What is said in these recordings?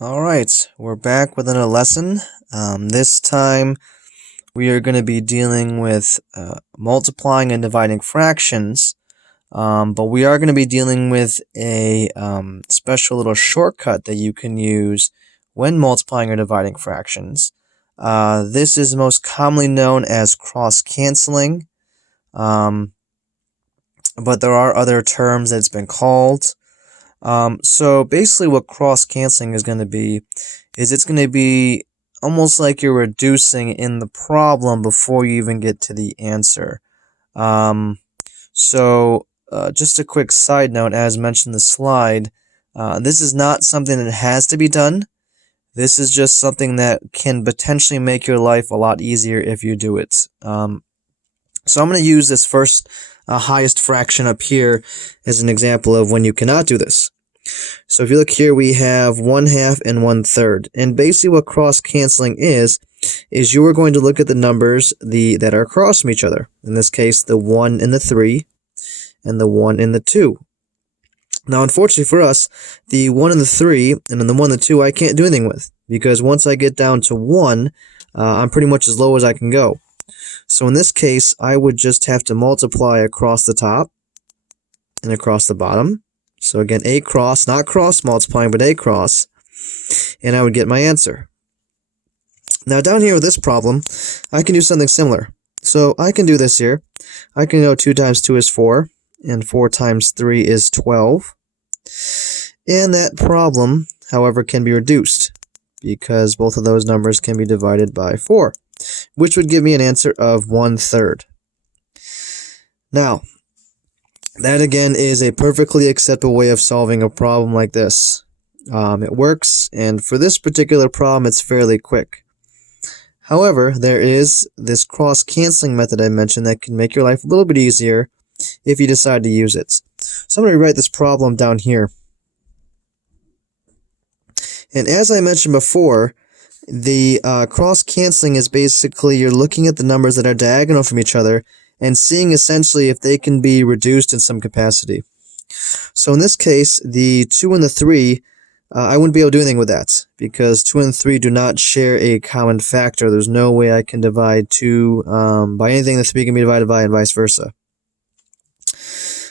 Alright, we're back with another lesson. This time we are going to be dealing with multiplying and dividing fractions, but we are going to be dealing with a special little shortcut that you can use when multiplying or dividing fractions. This is most commonly known as cross-canceling, but there are other terms that it's been called. So basically what cross-canceling is going to be is it's going to be almost like you're reducing in the problem before you even get to the answer. Just a quick side note, as mentioned in the slide, this is not something that has to be done. This is just something that can potentially make your life a lot easier if you do it. So I'm going to use this first highest fraction up here as an example of when you cannot do this. So if you look here, we have 1/2 and 1/3. And basically what cross-canceling is you are going to look at the numbers that are across from each other. In this case, the 1 and the 3 and the 1 and the 2. Now, unfortunately for us, the 1 and the 3 and then the 1 and the 2 I can't do anything with, because once I get down to 1, I'm pretty much as low as I can go. So in this case, I would just have to multiply across the top and across the bottom. So again, a cross, not cross multiplying, but a cross, and I would get my answer. Now down here with this problem, I can do something similar. So I can do this here. I can go 2 times 2 is 4, and 4 times 3 is 12. And that problem, however, can be reduced, because both of those numbers can be divided by 4. Which would give me an answer of 1/3. Now, that again is a perfectly acceptable way of solving a problem like this. It works, and for this particular problem, it's fairly quick. However, there is this cross-canceling method I mentioned that can make your life a little bit easier if you decide to use it. So I'm going to rewrite this problem down here. And as I mentioned before, the cross-canceling is basically you're looking at the numbers that are diagonal from each other and seeing essentially if they can be reduced in some capacity. So in this case, the 2 and the 3, I wouldn't be able to do anything with that, because 2 and 3 do not share a common factor. There's no way I can divide 2 by anything that 3 can be divided by, and vice versa.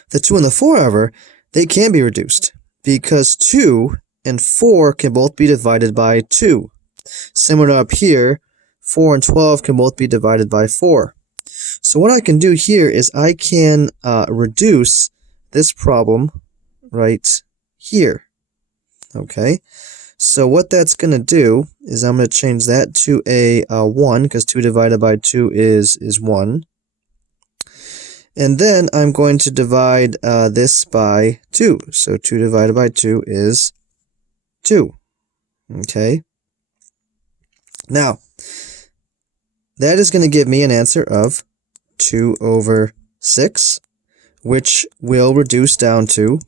The 2 and the 4, however, they can be reduced, because 2 and 4 can both be divided by 2. Similar to up here, 4 and 12 can both be divided by 4. So what I can do here is I can reduce this problem right here. Okay, so what that's going to do is I'm going to change that to a 1, because 2 divided by 2 is 1. And then I'm going to divide this by 2. So 2 divided by 2 is 2. Okay. Now, that is going to give me an answer of 2/6, which will reduce down to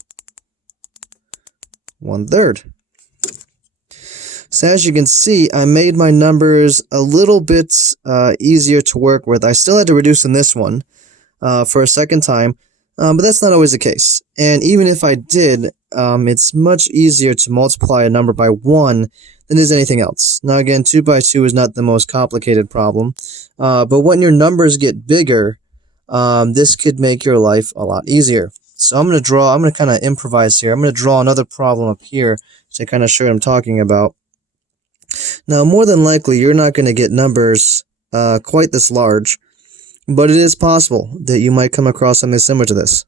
1/3. So as you can see, I made my numbers a little bit easier to work with. I still had to reduce in this one for a second time, but that's not always the case. And even if I did, it's much easier to multiply a number by 1 than is anything else. Now again, 2 by 2 is not the most complicated problem, but when your numbers get bigger, this could make your life a lot easier. So I'm going to kind of improvise here. I'm going to draw another problem up here to kind of show what I'm talking about. Now, more than likely, you're not going to get numbers quite this large, but it is possible that you might come across something similar to this.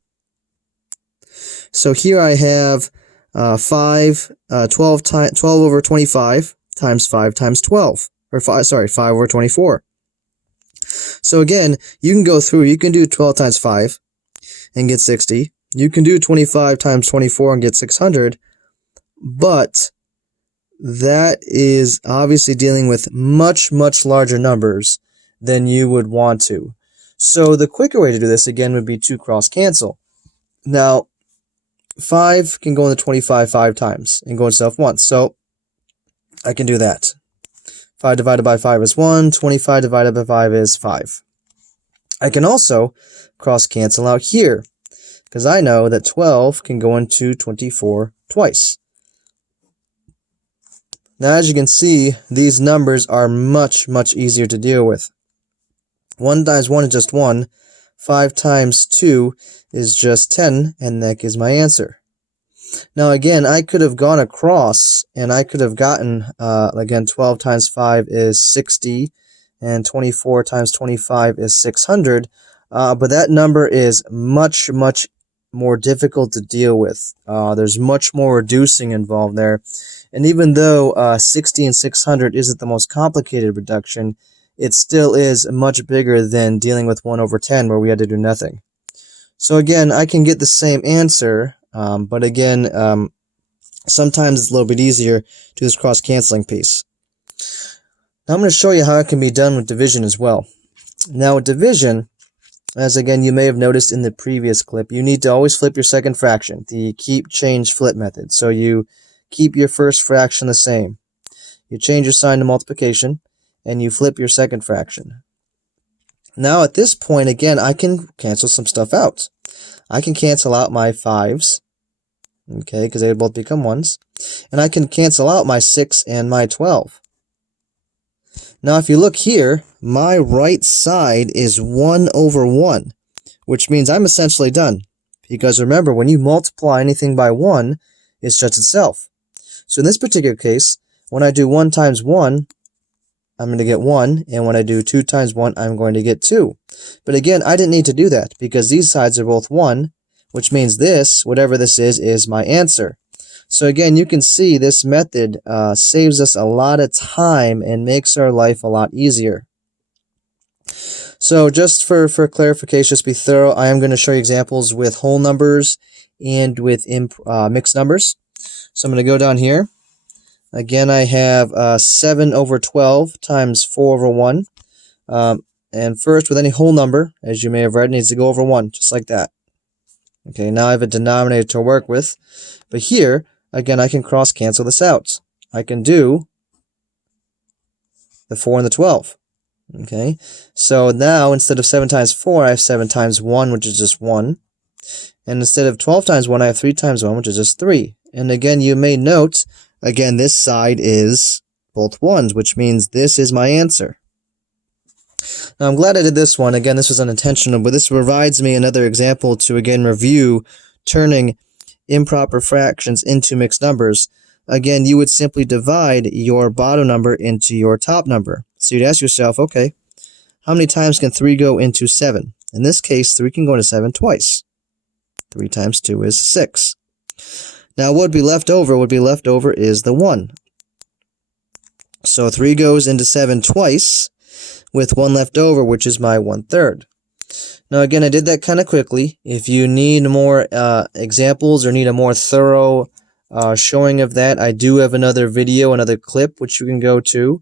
So here I have 12 over 25 times 5 times 12. Or 5 over 24. So again, you can go through, you can do 12 times 5 and get 60. You can do 25 times 24 and get 600. But that is obviously dealing with much, much larger numbers than you would want to. So the quicker way to do this, again, would be to cross-cancel. Now, 5 can go into 25 5 times and go itself once. So I can do that. 5 divided by 5 is 1. 25 divided by 5 is 5. I can also cross-cancel out here, because I know that 12 can go into 24 twice. Now, as you can see, these numbers are much easier to deal with. 1 times 1 is just 1. 5 times 2 is just 10, and that gives my answer. Now, again, I could have gone across, and I could have gotten, again, 12 times 5 is 60, and 24 times 25 is 600, but that number is much more difficult to deal with. There's much more reducing involved there. And even though 60 and 600 isn't the most complicated reduction, it still is much bigger than dealing with 1 over 10 where we had to do nothing. So again, I can get the same answer, but again, sometimes it's a little bit easier to do this cross-canceling piece. Now I'm going to show you how it can be done with division as well. Now with division, as again you may have noticed in the previous clip, you need to always flip your second fraction, the keep, change, flip method. So you keep your first fraction the same. You change your sign to multiplication, and you flip your second fraction. Now at this point, again, I can cancel some stuff out. I can cancel out my 5s, okay, because they would both become 1s. And I can cancel out my 6 and my 12. Now if you look here, my right side is 1 over 1, which means I'm essentially done. Because remember, when you multiply anything by 1, it shuts itself. So in this particular case, when I do 1 times 1, I'm going to get 1, and when I do 2 times 1, I'm going to get 2. But again, I didn't need to do that, because these sides are both 1, which means this, whatever this is my answer. So again, you can see this method saves us a lot of time and makes our life a lot easier. So just for clarification, just be thorough, I am going to show you examples with whole numbers and with mixed numbers. So I'm going to go down here. Again, I have 7 over 12 times 4 over 1. And first, with any whole number, as you may have read, it needs to go over 1, just like that. Okay, now I have a denominator to work with. But here, again, I can cross-cancel this out. I can do the 4 and the 12. Okay, so now instead of 7 times 4, I have 7 times 1, which is just 1. And instead of 12 times 1, I have 3 times 1, which is just 3. And again, you may note, again, this side is both 1s, which means this is my answer. Now, I'm glad I did this one. Again, this was unintentional, but this provides me another example to, again, review turning improper fractions into mixed numbers. Again, you would simply divide your bottom number into your top number. So you'd ask yourself, okay, how many times can 3 go into 7? In this case, 3 can go into 7 twice. 3 times 2 is 6. Now, what would be left over is the 1. So 3 goes into 7 twice, with 1 left over, which is my 1/3. Now, again, I did that kind of quickly. If you need more examples or need a more thorough showing of that, I do have another video, another clip, which you can go to.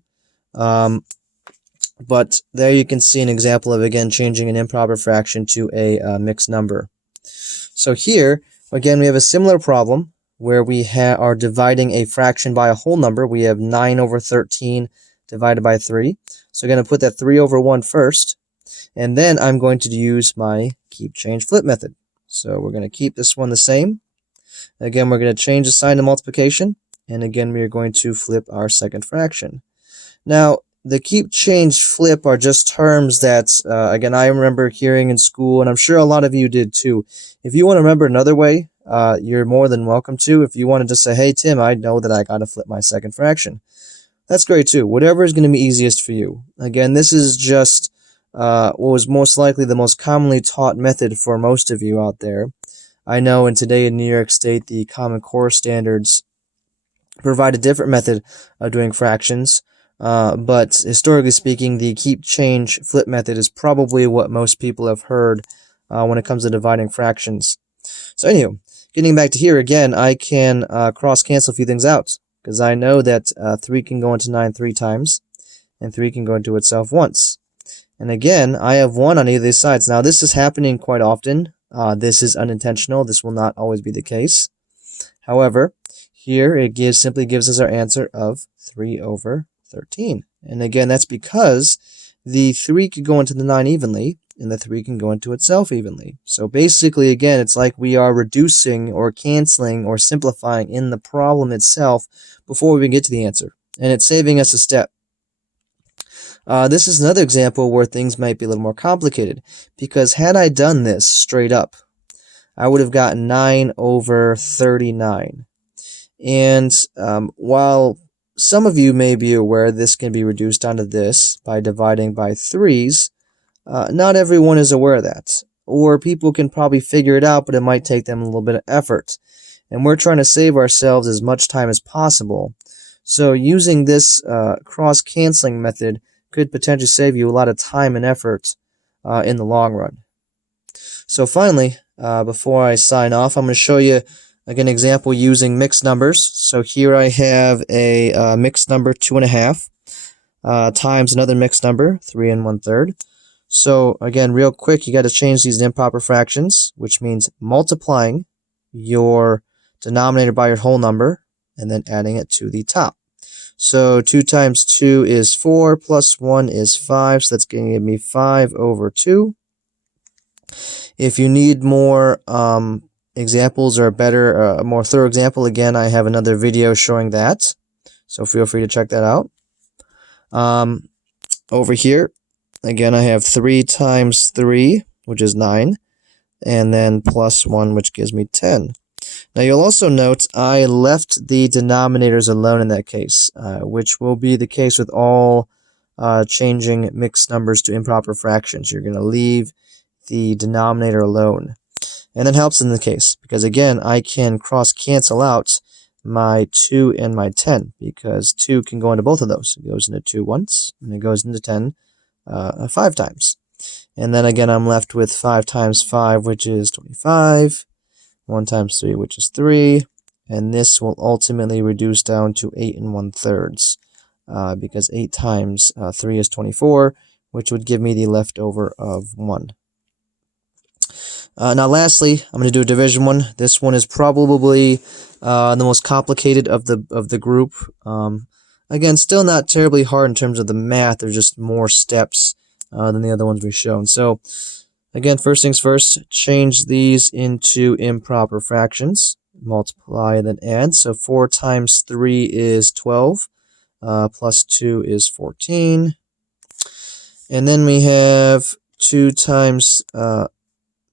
But there you can see an example of, again, changing an improper fraction to a mixed number. So here, again, we have a similar problem where we are dividing a fraction by a whole number. We have 9 over 13 divided by 3. So I'm going to put that 3 over 1 first, and then I'm going to use my keep, change, flip method. So we're going to keep this one the same. Again, we're going to change the sign to multiplication, and again, we are going to flip our second fraction. Now, the keep, change, flip are just terms that, again, I remember hearing in school, and I'm sure a lot of you did too. If you want to remember another way, you're more than welcome to. If you want to just say, hey, Tim, I know that I got to flip my second fraction. That's great too. Whatever is going to be easiest for you. Again, this is just what was most likely the most commonly taught method for most of you out there. I know today in New York State, the Common Core standards provide a different method of doing fractions. But historically speaking, the keep, change, flip method is probably what most people have heard when it comes to dividing fractions. So anyway, getting back to here again, I can cross-cancel a few things out. Because I know that 3 can go into 9 3 times, and 3 can go into itself once. And again, I have 1 on either of these sides. Now, this is happening quite often. This is unintentional. This will not always be the case. However, here it simply gives us our answer of 3 over 13. And again, that's because the 3 could go into the 9 evenly, and the 3 can go into itself evenly. So basically, again, it's like we are reducing or canceling or simplifying in the problem itself before we even get to the answer. and it's saving us a step. This is another example where things might be a little more complicated, because had I done this straight up, I would have gotten 9 over 39. And while some of you may be aware this can be reduced down to this by dividing by 3s, not everyone is aware of that. Or people can probably figure it out, but it might take them a little bit of effort. And we're trying to save ourselves as much time as possible. So using this cross-canceling method could potentially save you a lot of time and effort in the long run. So finally, before I sign off, I'm going to show you an example using mixed numbers. So here I have a mixed number 2.5 times another mixed number 3 1/3. So again, real quick, you got to change these to improper fractions, which means multiplying your denominator by your whole number and then adding it to the top. So 2 times 2 is 4, plus 1 is 5, so that's going to give me 5 over 2. If you need more examples or a better, more thorough example, again, I have another video showing that, so feel free to check that out. Over here, again, I have 3 times 3, which is 9, and then plus 1, which gives me 10. Now you'll also note I left the denominators alone in that case, which will be the case with all changing mixed numbers to improper fractions. You're going to leave the denominator alone. And that helps in the case, because again, I can cross-cancel out my 2 and my 10, because 2 can go into both of those. It goes into 2 once, and it goes into 10 5 times. And then again, I'm left with 5 times 5, which is 25. 1 times 3, which is 3, and this will ultimately reduce down to 8 1/3, because 8 times 3 is 24, which would give me the leftover of 1. Now lastly, I'm going to do a division one. This one is probably the most complicated of the group. Again, still not terribly hard in terms of the math. There's just more steps than the other ones we've shown. So again, first things first, change these into improper fractions. Multiply and then add. So 4 times 3 is 12, plus 2 is 14. And then we have 2 times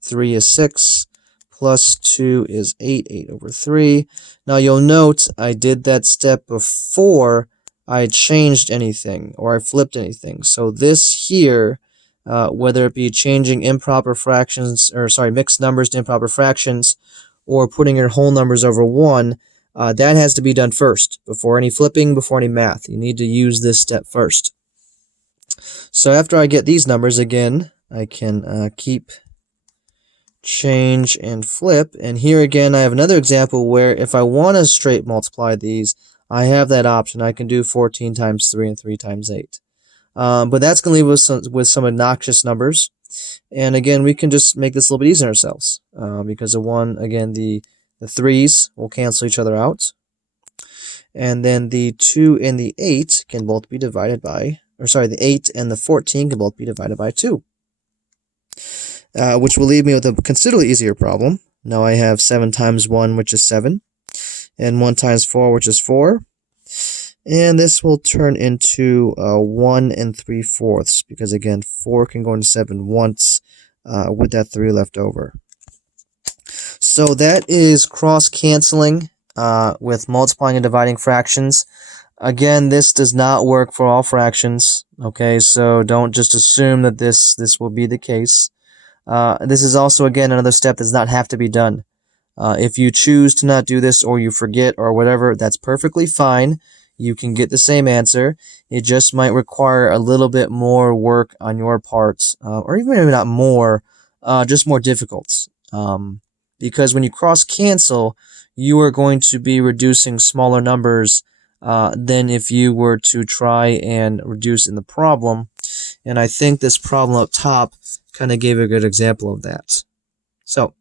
3 is 6, plus 2 is 8, 8 over 3. Now you'll note I did that step before I changed anything or I flipped anything. So this here, whether it be changing improper fractions, or sorry, mixed numbers to improper fractions, or putting your whole numbers over 1, that has to be done first, before any flipping, before any math. You need to use this step first. So after I get these numbers, again, I can keep, change, and flip. And here again, I have another example where if I want to straight multiply these, I have that option. I can do 14 times 3 and 3 times 8. But that's going to leave us with some obnoxious numbers. And again, we can just make this a little bit easier on ourselves. Because the 1, again, the 3's will cancel each other out. And then the 2 and the 8 can both be divided by, or sorry, the 8 and the 14 can both be divided by 2. Which will leave me with a considerably easier problem. Now I have 7 times 1, which is 7. And 1 times 4, which is 4. And this will turn into 1 3/4, because again, 4 can go into 7 once with that 3 left over. So that is cross-canceling with multiplying and dividing fractions. Again, this does not work for all fractions. Okay, so don't just assume that this will be the case. This is also, again, another step that does not have to be done. If you choose to not do this, or you forget, or whatever, that's perfectly fine. You can get the same answer. It just might require a little bit more work on your part, or even maybe not more, just more difficult. Because when you cross-cancel, you are going to be reducing smaller numbers than if you were to try and reduce in the problem. And I think this problem up top kind of gave a good example of that. So,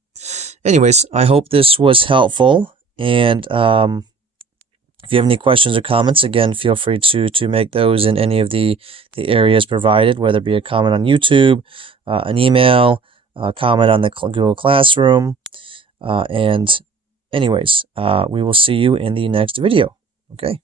anyways, I hope this was helpful. And if you have any questions or comments, again, feel free to make those in any of the areas provided, whether it be a comment on YouTube, an email, a comment on the Google Classroom. And anyways, we will see you in the next video. Okay.